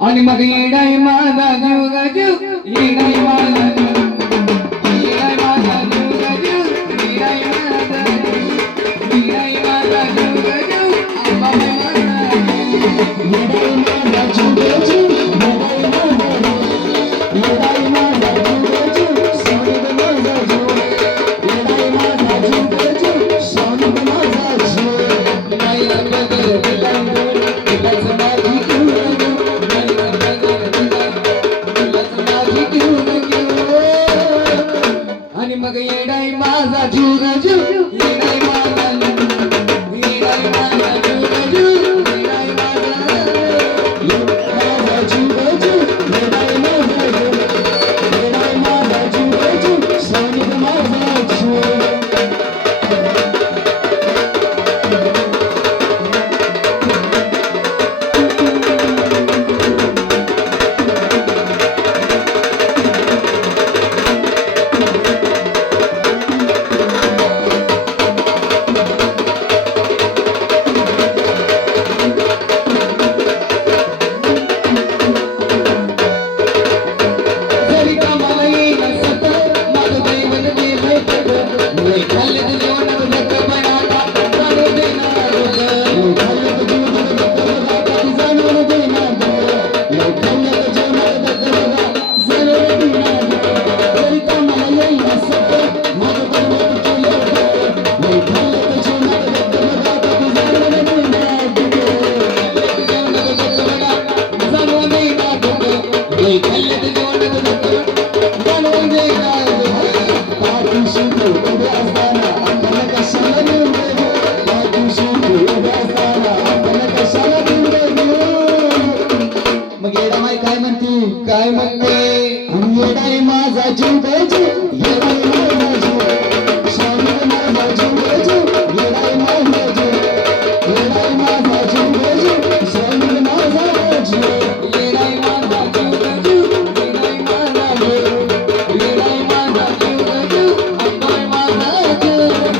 आणि मग येडाई माझा जीव गजू येडाई माझा येडाई माझा जीव गजू येडाई माझा येडाई माझा जीव गजू बाबा माझा येडाई माझा जीव गजू येडाई माझा जीव गजू सोडून माझा जीव येडाई माझा जीव गजू सोडून माझा जीव नाही रंगत आणि मग येडाई माझा जीव गजू येडाई माझा येडाई माझा जीव गजू येडाई माझा जीव गजू येडाई माझा येडाई माझा जीव गजू सोनिक माझा जीव काय म्हणते येडाई माझा जीव गजू येडाई माझा जीव सोनिक माझा जीव गजू येडाई माझा जीव येडाई माझा जीव गजू सोनिक माझा जीव येडाई माझा जीव गजू येडाई माझा जीव येडाई माझा जीव गजू येडाई माझा जीव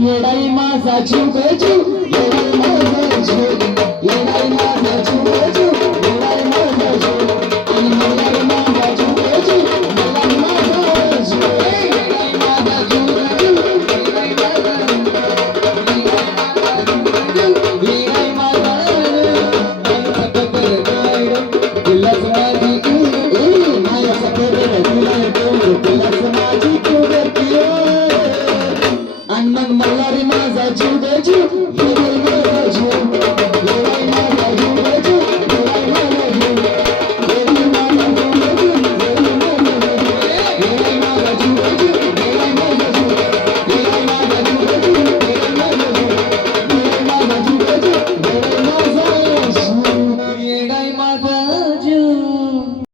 येडाई माझा जीव गजू येडाई माझा जीव येडाई माझा जीव गजू